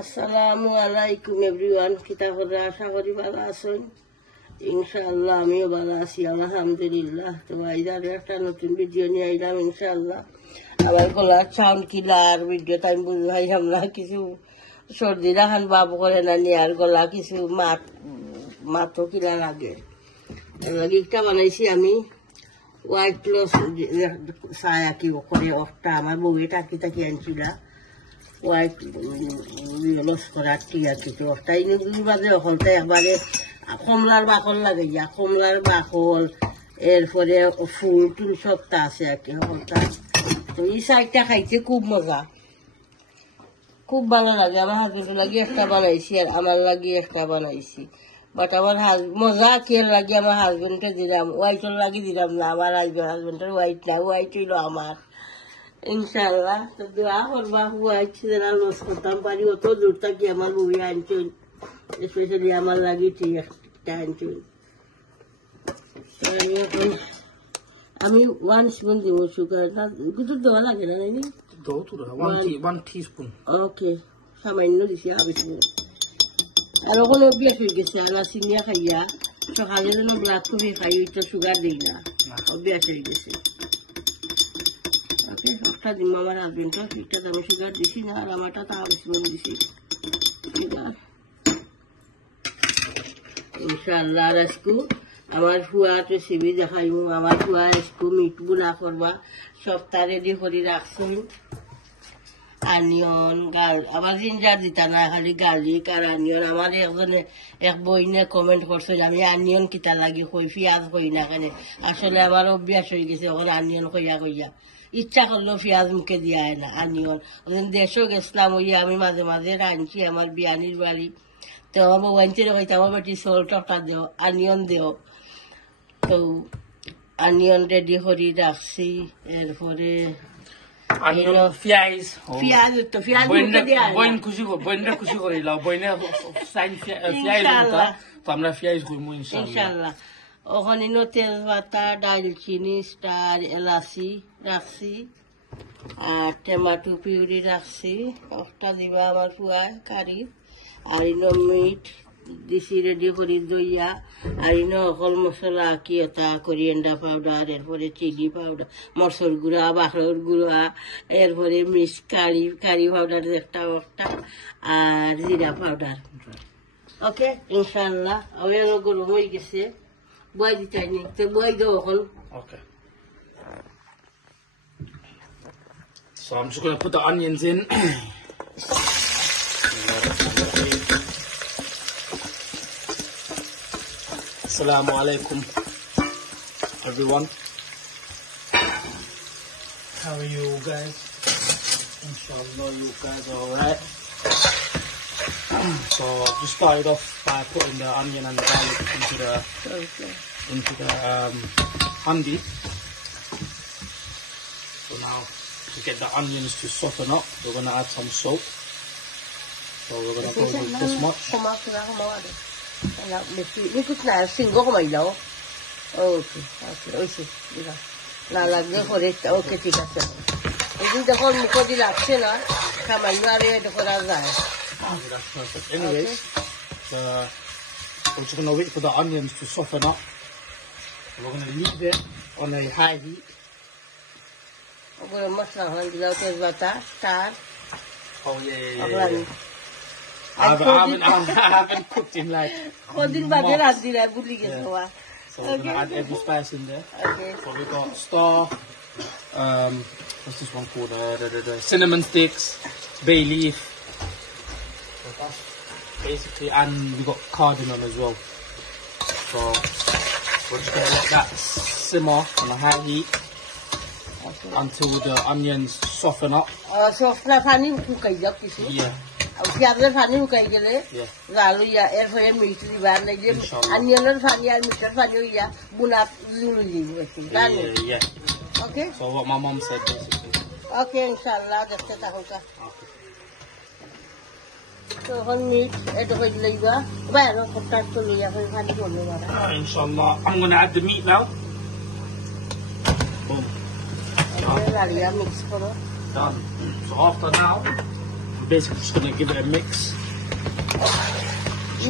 আসসালামু আলাইকুম এভরিওয়ান, কিতাবরা আশা করি ভালো আছেন। ইনশাআল্লাহ আমিও ভালো আছি, আলহামদুলিল্লাহ। তো আইদার একটা নতুন ভিডিও নিয়ে আইলাম ইনশাআল্লাহ। আমার গলার সাউন্ড কিলার ভিডিওটা আমি বুঝাইলাম না, কিছু সর্দি রাখান বাবু করে না নিয়ে, আর গলা কিছু মাথো কিলার আগে একটা বানাইছি আমি হোয়াইট ক্লথ ছায়া কি করে একটা আমার বউয়ে টাকি টাকি আনছিলা হোয়াইট লস করার টিয়া কিছু তাই মাঝে অকলটা একবারে কমলার বাকল লাগাইয়া কমলার বাকল এরপরে ফুল টুল সবটা আছে আর কি অকলটা। তো এই সাইডটা খাইতে খুব মজা, খুব ভালো লাগে। আমার হাজবেন্ডের লাগে একটা বানাইছি আর আমার লাগে একটা বানাইছি, বাট আমার মজা কে লাগে আমার হাজবেন্ডকে দিলাম, হোয়াইটের লাগে দিলাম না। আমার হাজবেন্ডের হোয়াইট না, হোয়াইট হইল আমার ইনশাল্লাহ। তো দোয়া করবা হোয়াইট যারা লস করতাম পারি, অত দূর থাকি আমার বউয়ে আনছুন, স্পেশালি আমার লাগে ঠিক একটা আনছুন। আমি 1 স্পুন দিব সুগার, কিছু দেওয়া লাগে না নাইনি, ওকে সামান্য দিছি হাফ স্পুন। আর ওখানে অভ্যাস হয়ে গেছে আর চিনিয়া খাইয়া সকালে যেন ব্লাড কফি খাই, ওইটা সুগার দিই না, অভ্যাস হয়ে গেছে। ওকে একটা দিন আমার হাজবেন্ডটা ঠিকঠাক আমি সুগার দিছি না, আর আমারটা তা হাফ স্পুন দিছি সুগার ইনশাআল্লাহ। আর আজকু আমার ফুয়ার রেসিপি দেখাইমু, আমার ফুয়া আজকু মিট বুনা করবা, সবটা রেডি করে রাখছুন। আনিয়ন আবার জিঞ্জার দিতা না, খালি গার্লিক আর আনিয়ন। আমার একজনে এক বইনে কমেন্ট করছে আমি আনিয়ন কিতা লাগি কই পিঁয়াজ কই না কেন, আসলে আমার অভ্যাস হয়ে গেছে ওখানে আনিয়ন কইয়া কইয়া, ইচ্ছা করলেও পেঁয়াজ মুখে দিয়া হয় না আনিয়ন। ওদিন দেশও গেছিলাম হইয়া আমি মাঝে মাঝে রাঁধছি আমার বিয়ানির বাড়ি, তো আমার বউ আনছিল কইতে আমার বেটি সল্টটা দেও আনিয়ন দেও। তো আনিয়ন রেডি করে রাখছি, এরপরে ওখানে তেজপাতা ডালচিনি স্টার এলাচি রাখছি আর টমেটো পিউরি রাখছি একটা দিবা আমার ফুয়ায় কারি। আর ইনো মিট দিছি রেডি করি দইয়া, আর ইনো অকল মশলা কি এটা কোরিয়েন্ডার পাউডার, এরপরে চিলি পাউডার, মরচর গুঁড়া, বাখর গুঁড়া, এরপরে মিক্স কারি পাউডার একটা আর জিরা পাউডার। ওকে ইনশাল্লাহ আমি গরম হয়ে গেছে, বয় দিতে নি তো বয় দেবো এখন। Okay. So I'm just gonna put the onions in. Assalamu alaikum, everyone. How are you guys? Inshallah, you guys are alright. So I've just started off by putting the onion and the garlic into the handi. So now to get the onions to soften up, we're gonna add some salt. So we're gonna go with this much. লাগবে ফরেস্টটা ওকে ঠিক আছে। এদিন যখন মুখে দিয়ে লাগছে না সামান্য আর এটা করা যায়। That's perfect. Anyways, we're just gonna wait for the onions to soften up. We're gonna leave it on a high heat. ওগুলো মশলা হল দিলাম তেজপাতা star. Oh yeah. I haven't cooked in like কদিন বাদে রাত দিলা ভুলি গেছে হওয়া। So we're gonna add every spice in there. Okay. So we got star, what's this one called? The cinnamon sticks, bay leaf. So that's basically, and we got cardamom as well. So we're just gonna let that simmer on a high heat until the onions soften up. Soften পানি শুকাই যাক কিছু। Yeah. পেঁয়াজের পানি শুকাই গেলে জাল হইয়া এরপরে মিক্স দিবা, নাই যে আনিয়নের পানি আর মিক্সের পানি হইয়া বুনা জুল দিব একটু। Yeah. Okay. So what my mom said basically. Okay, ইনশাআল্লাহ দেখতে থাকুন। তো এখন মিট এটা কইলে লইবা বাইরে কপটা তো লইয়া কই পানি করবে বাবা। Inshallah, I'm gonna add the meat now. Boom. Mix করো। Done. So after now, basically just gonna give it a mix.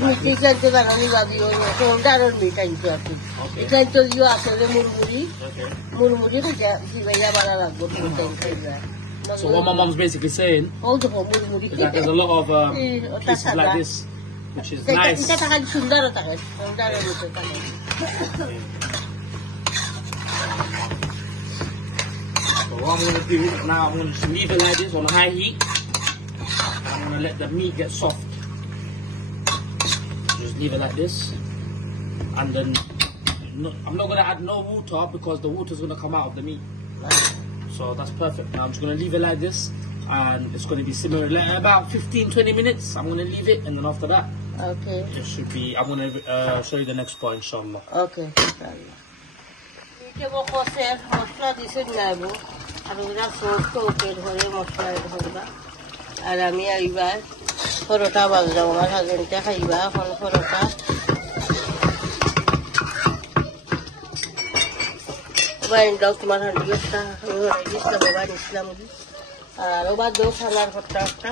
মিষ্টি চাইতে বানানি বাদি ডালের মিঠ আনতে আর কি এটা তো ইয়ে আসলে মুড়মুড়ি Okay. মুড়মুড়ি জিবাইয়া বানা লাগবো খাইবা So what my mom's basically saying ও তো মুড়মুড়ি is that there's a lot of pieces like this, which is nice. এটা টাকা সুন্দর থাকে ডালের মিঠ থাকে So what I'm gonna do now, I'm gonna just leave it like this on high heat. And I'm gonna let the meat get soft. Just leave it like this, and then I'm not gonna add no water because the water is gonna come out of the meat. So that's perfect. Now I'm just gonna leave it like this, and it's gonna be simmering like about 15-20 minutes. I'm gonna leave it, and then after that, okay, it should be. I'm gonna show you the next part, inshallah. okay, inshallah. Ike boko ser mosla dise nabo, aru ira sauce ko upper hore mosla add hoba. আর আমি এইবার পরোটা বাজলাম আমার হাজবেন্ডটা খাইবা এখন পরোটা বাইন দাও তোমার হান্ডিটা আমি হয়ে দিচ্ছিলাম বাবা নিছিলাম আর ওবার দো খানার পরোটা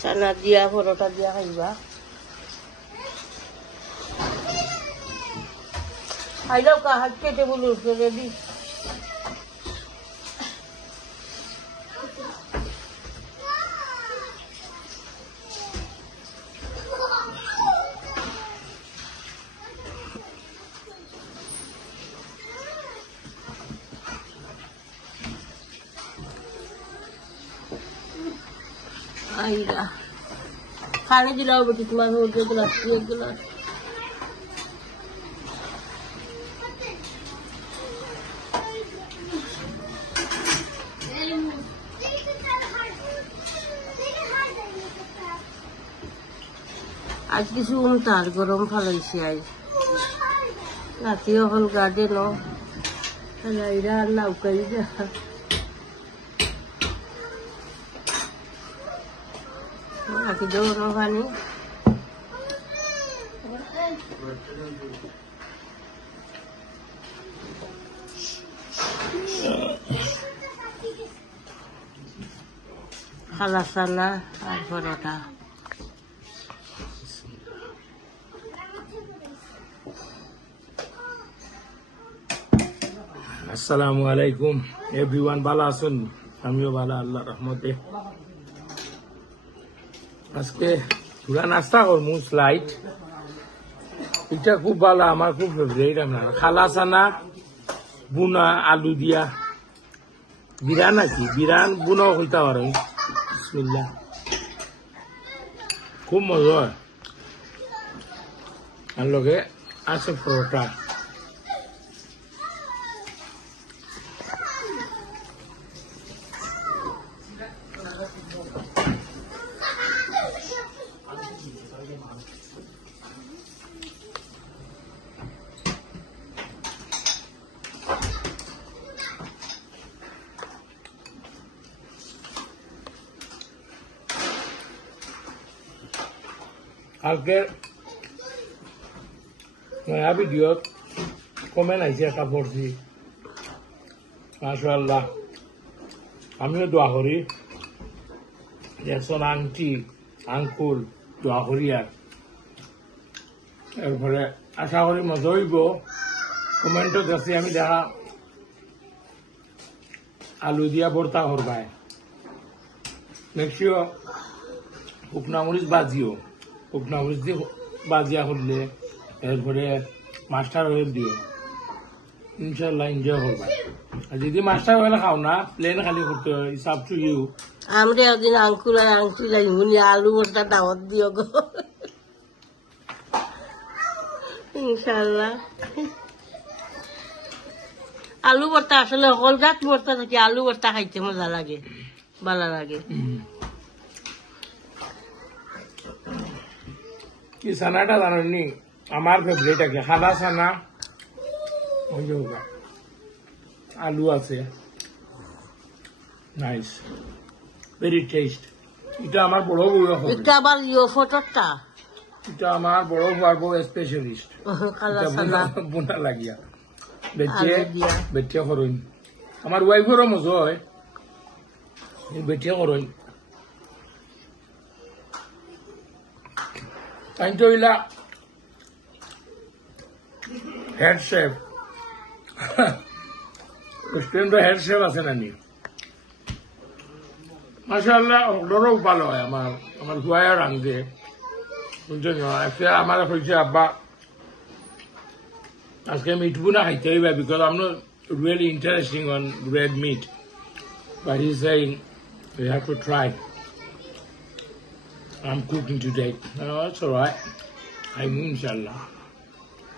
সানা দিয়া পরোটা দিয়া খাইবা খাইলেও কাহার কেটে বলুন রেডি आईला खाने दिलाओ बेटी तुम्हारे और जो गिलास एक गिलास आज किसी उमतार गरम फालाइছি আজ রাতেও হল গার্ডেন লাইরা লাউকাই যা aquí yo no vale halasana আর পরোটা আসসালামু আলাইকুম এভরিওয়ান ভালো আছেন আমিও ভালো আল্লাহর রহমতে আজকে পুরা নাস্তা করবো স্লাইড এটা খুব ভালো আমার খুব ফেভারিট আপনার খালাসানা বুনা আলু দিয়া বিরান আছি বিরান বুনাও হইতে পারেন বিসমিল্লাহ খুব মজা হয় আর লগে আছে পরোটা আজকের নয়া ভিডিওত কমেন্ট আইছে একটা পড়ছি মাশাআল্লাহ আমিও দোয়া করি একজন আন্টি আঙ্কুল দোয়া করি আর এরপরে আশা করি মজা হইব কমেন্টত আছে আমি দেখা আলু দিয়া ভর্তা করবাই নেক্সট শুকনা মরিচ বাজিও শুকনা মরিচ দিয়ে বাজিয়া করলে এরপরে মাস্টার অয়েল দিও ইনশাল্লাহ এনজয় করবা আর যদি মাস্টার অয়েল খাও না প্লেন খালি করতে হয় ইটস আপ টু ইউ আমরা একদিন আঙ্কুল আর আন্টি লাইমুনি আলু ভর্তা দাওয়াত দিও গো ইনশাল্লাহ আলু ভর্তা আসলে হলগাত ভর্তা থেকে আলু ভর্তা খাইতে মজা লাগে ভালো লাগে এই সানাটা জানেননি আমার ফেভারিট আছে সাদা সানা আলু আছে নাইস ভেরি টেস্ট এটা আমার বড় বউ এটা আবার ইয়ে ফটোটা এটা আমার বড় বউ স্পেশালিস্ট কালা সালা বোনা লাগিয়া বেটে আলু দিয়া। বেটে করইন আমার ওয়াইফেরও মজা হয় বেটে করইন তাই তো হইলা হেড শেফ রেস্টুরেন্টের হেড শেফ আছে নানি মাশাআল্লাহ অর্ডারও ভালো হয় আমার হুয়ায় রান্ধে বুঝছেন আজকে আমার হয়েছে আব্বা আজকে মিট বুনা খাইতে হইবা because I'm not really interesting on red meat but he saying we have to try I'm cooking today that's all right I will inshallah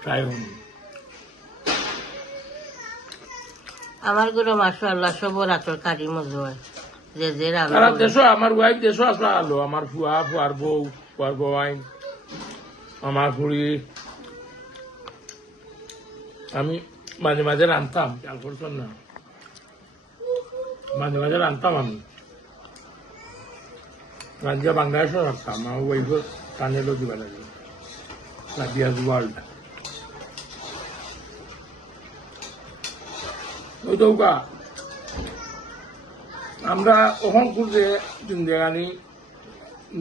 try home আমার ঘরে মাশাআল্লাহ সবর আতর কারি মজা হয় যে যে তারা রান্না দেশো আমার ওয়াইফ দেশো আসলে আলো আমার ফুয়ার বউ আইন আমার খুড়ি আমি মাঝে মাঝে রান্তাম খেয়াল করছেন না মাঝে মাঝে রান্তাম আমি রাজ্যে বাংলাদেশও রাখতাম আমার ওয়াইফের কানেলও দিবা লাগে রাজিয়াজ ওয়ার্ল্ড ওই দৌকা আমরা ওখান খুঁজে জিন্দেগানি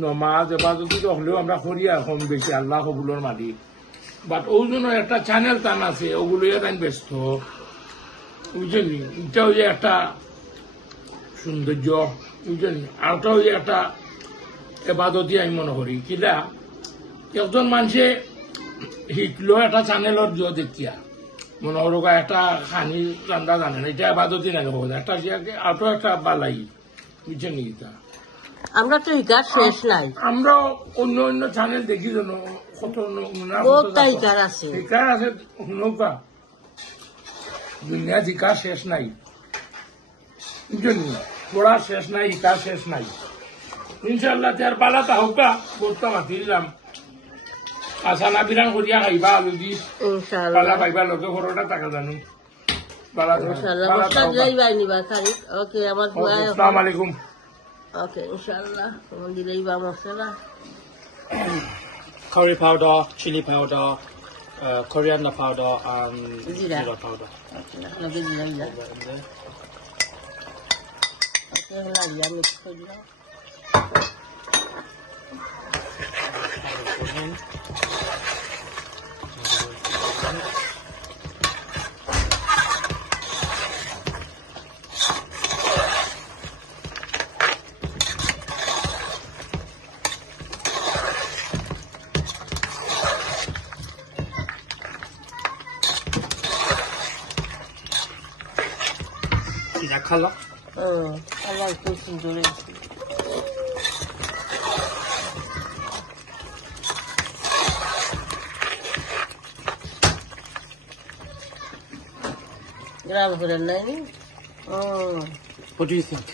নমাজ এবাদতি হলেও আমরা করি এখন বেশি আল্লাহ কবুলোর মালিক বাট ওই জন্য একটা চ্যানেল টান আছে ওগুলো টাইম ব্যস্ত বুঝলি এটা ওই যে একটা সৌন্দর্য বুঝলি আর ওটা ওই একটা এবাদতি আমি মনে করি কিলা একজন মানুষে হিটলো একটা চ্যানেলর দেখিয়া মনে করো একটা খানি রান্না জানে না এটা এবাদতি না একটা আরো একটা বালাই বুঝছেন এটা আমরা তো ইকার শেষ নাই আমরা অন্য অন্য চ্যানেল দেখি যেন কত বহুতটা ইকার আছে ইকার আছে নৌকা দুনিয়া ইকার শেষ নাই বুঝছেন পড়া শেষ নাই ইকার শেষ নাই ইনশাল্লাহ তার পালাটা হোকা করতে মাতি দিলাম আসানা বিরান করিয়া খাইবা আলু দি ইনশাআল্লাহ পালা পাইবা লোকে ঘরটা টাকা জানো ইনশাআল্লাহ মশলা যাইবা নিবা খালি ওকে আমার দোয়া আসসালামু আলাইকুম ওকে ইনশাআল্লাহ তোমার দিলেইবা মশলা Curry powder, chili powder, coriander powder, and Zira. zira powder. লগে দিলাম যা Put that in there. ওকে লাগিয়া মিক্স করে দিলাম See that color? আল্লাহ খুব সুন্দর হয়েছে গ্রাম করে নাই What do you think?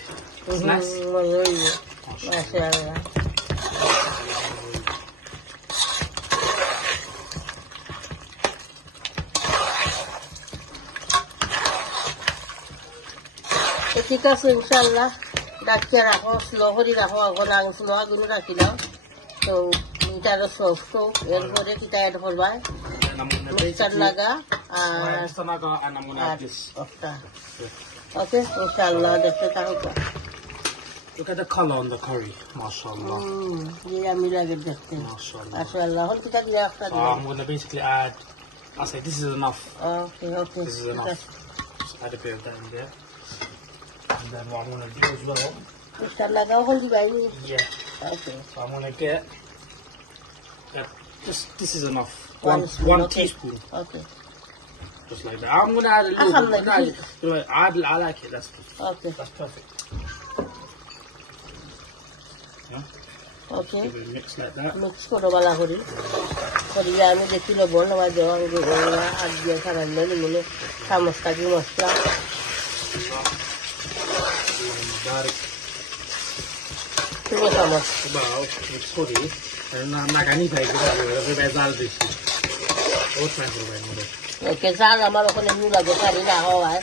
It's nice. মজা হইবে মাশাআল্লাহ ঠিক আছে ইনশাআল্লাহ ডাকিয়ে রাখো স্লো করে রাখো এখন আঙ স্লো আগুন রাখিলাম তো এটারও সফট এরপরে কিটা অ্যাড করবা And I'm gonna mixer basically লাগা আর add sanaga and I'm gonna add this. ওটা ওকে ইনশাআল্লাহ দেখতে থাকো Look at the color on the curry. MashaAllah. নিরামি লাগে দেখতে MashaAllah. মাশাআল্লাহ এখন কিটা দিয়া একটা I'm gonna basically add. I say this is enough. Okay okay This is enough. Just add a bit of that in there. And then what I'm gonna do as well. Mixer লাগাও হল দিবাই Yeah. ওকে So I'm gonna get that. Just this is enough. One spoon, One okay. teaspoon. Okay Just like that. I'm gonna add a little Alhamdulillah. bit. You know what? I like it. Okay That's perfect. Yeah. Okay Give it a mix like that. Mix করো বালা করি করিয়া আমি দেখিল বল আমার দেওয়া আর দিয়ে সারাইল নিমুলে চামচ কাটি মশলা Garlic. তুমি চামচ About mix kori. And I'm not gonna eat it. Because I'm this. What's my favorite? ওকে জাল আমার ওখানে নুন লাগে কারি না হওয়ায়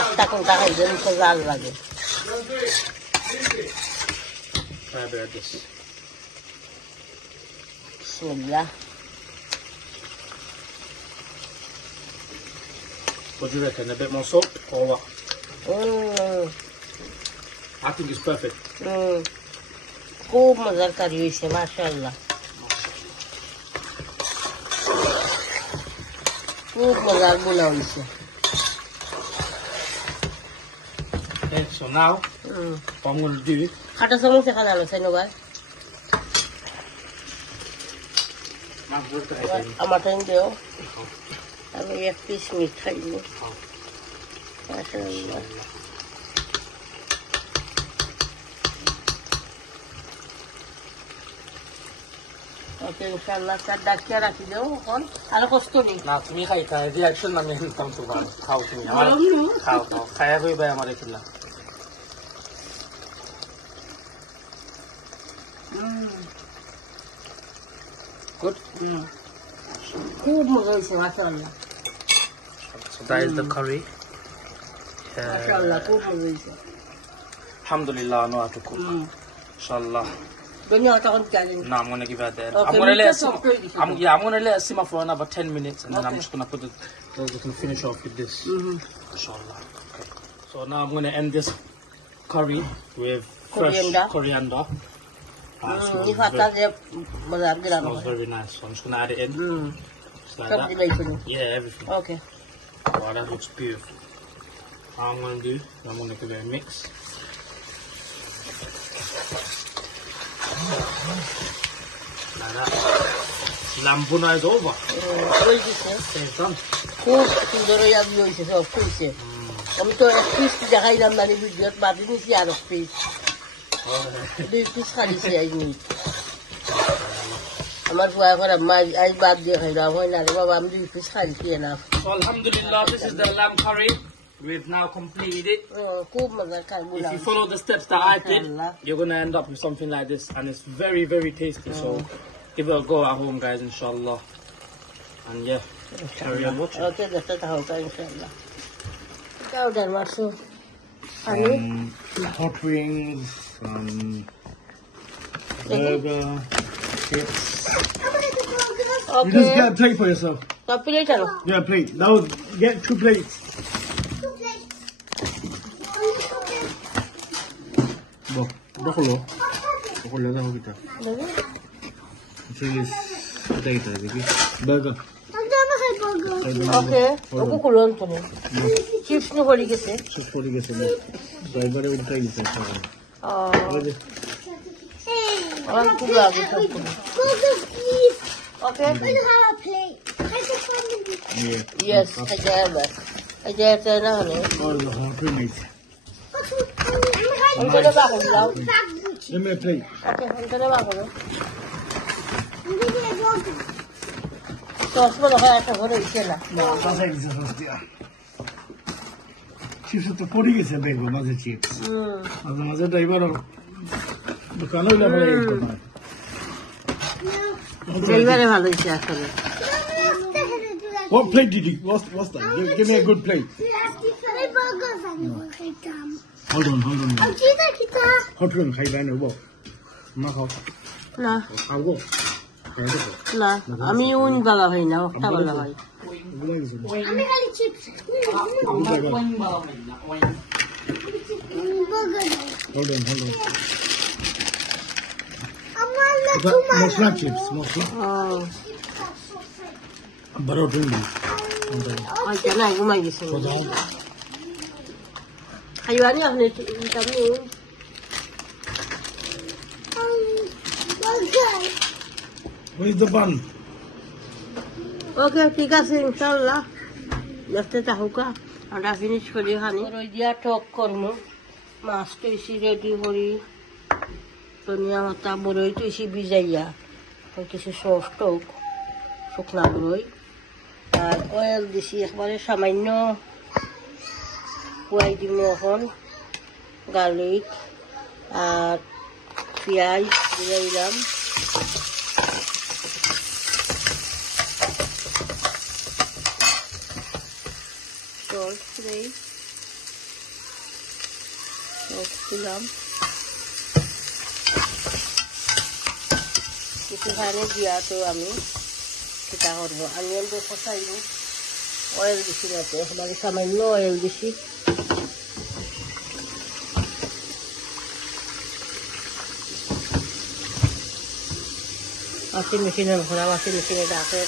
আটটা কোনটা খাইলে মুখে জাল লাগে try a bit of this. Bismillah. What do you reckon? A bit more salt or what? I think it's perfect. খুব মজার কারি হয়েছে মাশাআল্লাহ খুব মজার বোনা হয়েছে Okay, so now what I'm going to do, খাটা চামচ দেখা যাবে তাই না ভাই আমার টাইম দেও আমি এক পিস মিট খাইব মাশাআল্লাহ ওকে ইনশাআল্লাহ তার ডাকিয়ে রাখি দেও এখন আর কষ্ট নেই না তুমি খাইতা রিঅ্যাকশন আমি নিতাম তো ভালো খাও তুমি আমার খাও খায়া কই ভাই আমার এখানে good খুব মজা হয়েছে মাশাআল্লাহ so that is the curry মাশাআল্লাহ খুব মজা হয়েছে alhamdulillah I know how to cook inshallah দুনিয়া তখন জানি no I'm gonna give it that Okay, I'm gonna let it so simmer. I'm gonna let it simmer for another 10 minutes and then I'm just gonna put it so we can finish off with this inshallah okay. So now I'm gonna end this curry with fresh coriander. ni fata je mazar dilam Smells very nice. So I'm just gonna add it in. Just like sab that. dilay ko Yeah, everything. okay Wow, that looks beautiful. What I'm gonna do, I'm gonna give it a mix. Like that. Lambuna is over. ওই দিছে It's done. খুব সুন্দর ইয়াবি হইছে সব কইছে আমি তো এক পিস দেখাইলাম না ভিডিওত বাদি নিছি আর এক পিস দুই পিস খাইছে আই নি আমার ফুয়া করে মা আই বাদ দিয়ে খাইলাম হয় না রে বাবা আমি দুই পিস খাইছি না So alhamdulillah, this is the lamb curry. We've now completed it. খুব মজার খাই If বলা you follow the steps that I did, you're gonna end up with something like this, and it's very, very tasty. So give it a go at home, guys, inshallah. And yeah, carry on watching. ওকে দেখতে থাকো ইনশাআল্লাহ কাউ ডাল মাছু আমি hot wings, burger, chips. You okay just get a plate for yourself. তো প্লেট আনো Yeah, a plate. Now get 2 plates. Bájalo. Bájalo, dejo quitar. Chilies, potatoes, aquí. Burger. ওকে ওকে কুলন তো chips no পড়ি গেছে Chips পড়ে গেছে না। তো এবারে উল্টাই দিতে হবে। আমার খুব লাগে ওকে yes I get না হলে All the hot wings. আমি তো বাকো দাও Give me a plate. ওকে আমি তো বাকো সস বড় হয় একটা ঘরে ইচ্ছে না No, pasa que se hostia. Chips তো পড়ে গেছে দেখবো মাঝে চিপস। মাঝে ড্রাইভার দোকানে হইলে পরে একটু না। ড্রাইভারে ভালো হইছে আসলে What plate did you? What's that? Give me a good plate. Hold on. Hot wing খাই দাই নেব। না খাও। না খাবো। না আমি উন বাবা ভাই না ওটা বাবা ভাই আমি খালি chips Hold on. Mosla chips, mosla. Baro tundi. Ay, ya na, gumay gisa mo. Hayani ako nito, kami yun. Where's the bun? Okay, ঠিক আছে ইনশাআল্লাহ দেখতে থাকুকা আমরা ফিনিশ করি খানি রই দিয়া টক করমু মাছ তৈছি রেডি করি ধনিয়া পাতা বড়ই তৈছি ভিজাইয়া কিছু সস টক শুকনা বড়ই আর অয়েল দিছি একবারে সামান্য কুয়াই দিব এখন গার্লিক আর পেঁয়াজ দিয়ে দিলাম salt today. Salt দিলাম কিছুখানি দিয়া তো আমি সেটা করবো অনিয়নটা কষাইব অয়েল দিছি না তো একেবারে সামান্য অয়েল দিছি ওয়াশিং মেশিনের ঘোরা ওয়াশিং মেশিনে ডাকে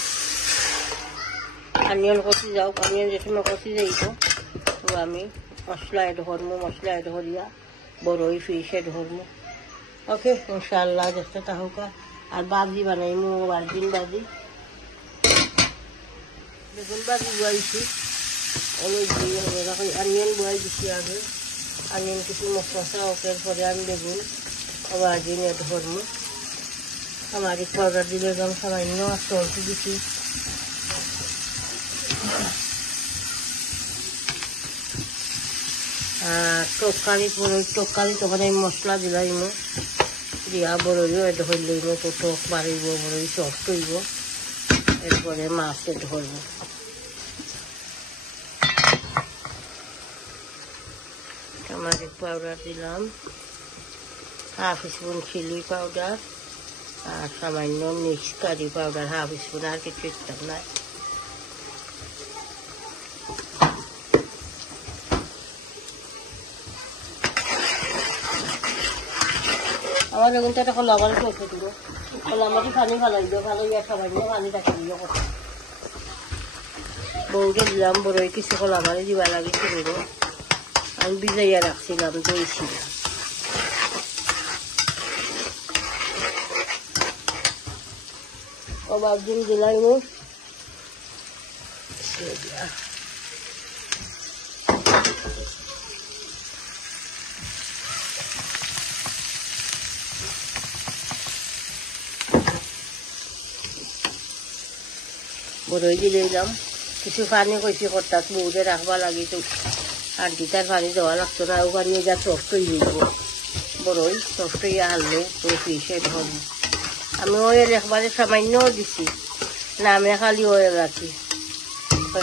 অনিয়ন কষি যাও অনিয়ন যে সময় কষি যাইব তো আমি মশলা এড করবো মশলা এড করিয়া বড়ই ফিশ এড করবো ওকে ইনশাআল্লাহ দেখতে তাহকা আর বাজি বানাইমু বার্জিন বাজি বেগুন বাজি বয়াইছি অনেক দিয়ে হবে এখন অনিয়ন বয়াই দিছি আগে অনিয়ন কিছু মশলা ওকের পরে আমি বেগুন বার্জিন এড করবো আমার পাউডার দিলে যেমন সামান্য সল্ট দিছি টকারি তখন আমি মশলা দিলাইম দিয়া বড়ইও এড হইলইম তো টক বাড়িব বড়ই সফট হইব এরপরে মাছ এড করব টমেটো পাউডার দিলাম হাফ স্পুন চিলি পাউডার আর সামান্য mix curry powder half spoon আর কিছু ইচ্ছাম নাই আমার বেগুনটা একটা খোলা আমার চোখে দিব খোলা আমারই পানি ভালো দিব ভালো ইয়া সবাই নিয়ে পানি রাখা দিব কথা বউকে দিলাম বড়ই কিছু খোলা আমারই দিবা লাগিছে বড় আমি ভিজাইয়া রাখছিলাম দইছিলাম আবার দিন দিলাই মুখ বড়ই দিয়ে দিলাম কিছু পানি কইছি কর্তাত বউরে রাখবা লাগি তো আন্টিটার পানি দেওয়া লাগতো না ও পানি যা সফট হয়ে যাব বড়ই সফট হইয়া হারলে তো ফিশে ধরব আমি অয়েল একবারে সামান্য দিছি নামে খালি অয়েল রাখি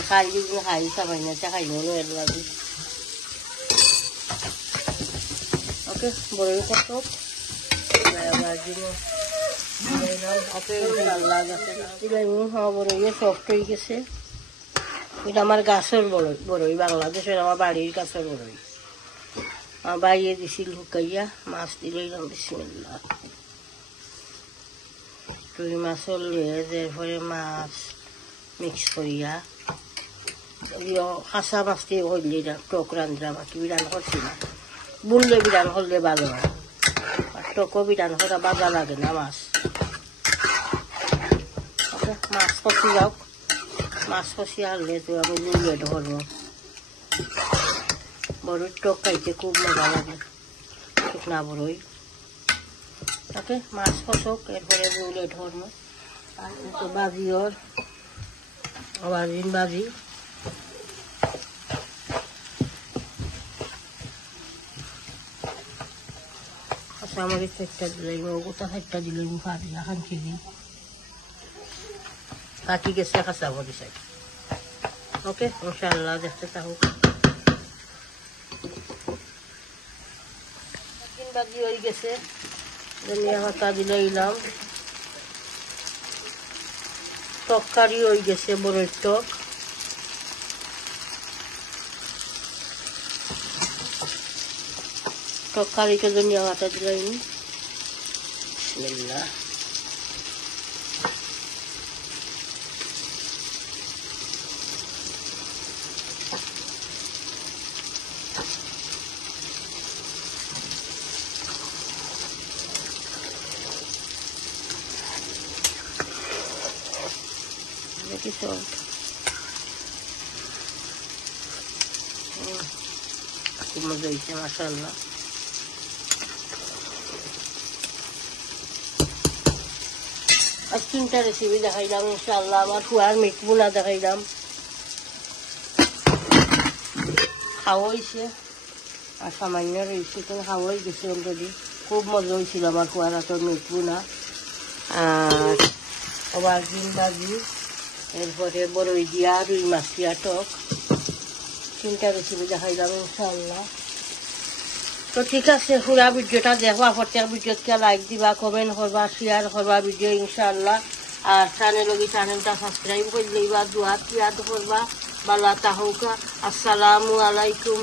খালি খাই সামান্য খাই অয়েল লাগি ওকে বড়ই কত বড়ই সফট হয়ে গেছে এটা আমার গাছের বড়ই বাংলাদেশের আমার বাড়ির গাছের বড়ই আমার বাইরে দিছিল হুকাইয়া মাছ দিলাম বিসমিল্লাহ রুই মাছর লেজের পরে মাছ মিক্স করিয়া কাঁচা মাছ দিয়ে করলি না টক রান্না বাকি বিরান করছি না বুনলে বিরান করলে ভালো হয় আর টকও বিরান করা বাজা লাগে না মাছ মাছ কষি যাওক মাছ কষি আনলে তো আমি লুলিয়ে ধরবো বড়ই টক খাইতে খুব মজা লাগে শুকনা বড়ই তাকে মাছ কষক এরপরে লুলিয়ে ধরবো তো বাজি ওর বাজিন বাজি আমার একটা দিলাই গোটা একটা দিলাই ফাটি এখন খেলি কাটি গেছে কাঁচা বড়ি চাই ওকে ইনশাআল্লাহ দেখতে থাকুক বাজি হয়ে গেছে ধনিয়া পাতা দিলাম তরকারি হয়ে গেছে বড়ের টক তরকারিতে ধনিয়া পাতা দিলাম বিসমিল্লাহ খুব মজা হয়েছে মাশাআল্লাহ আজ 3টা রেসিপি দেখাইলাম ইনশাআল্লাহ আমার ফুয়ার মিট বোনা দেখাইলাম খাওয়া হয়েছে আর সামান্য রয়েছে তো খাওয়া হয়ে গেছে অলরেডি খুব মজা হয়েছিল আমার ফুয়ার হাতের মিট বোনা আর আবার ডিম ভাজি এরপরে বড়ই দিয়া রুই মাছ দিয়া টক 3টা রেসিপি দেখাইলাম ইনশাআল্লাহ তো ঠিক আছে পুরা ভিডিওটা দেখবা প্রত্যেক ভিডিওকে লাইক দিবা কমেন্ট করবা শেয়ার করবা ভিডিও ইনশাআল্লাহ আর চ্যানেলটা সাবস্ক্রাইব করে দিবা দোয়া ইয়াদ করবা বালা তাহৌকা আসসালামু আলাইকুম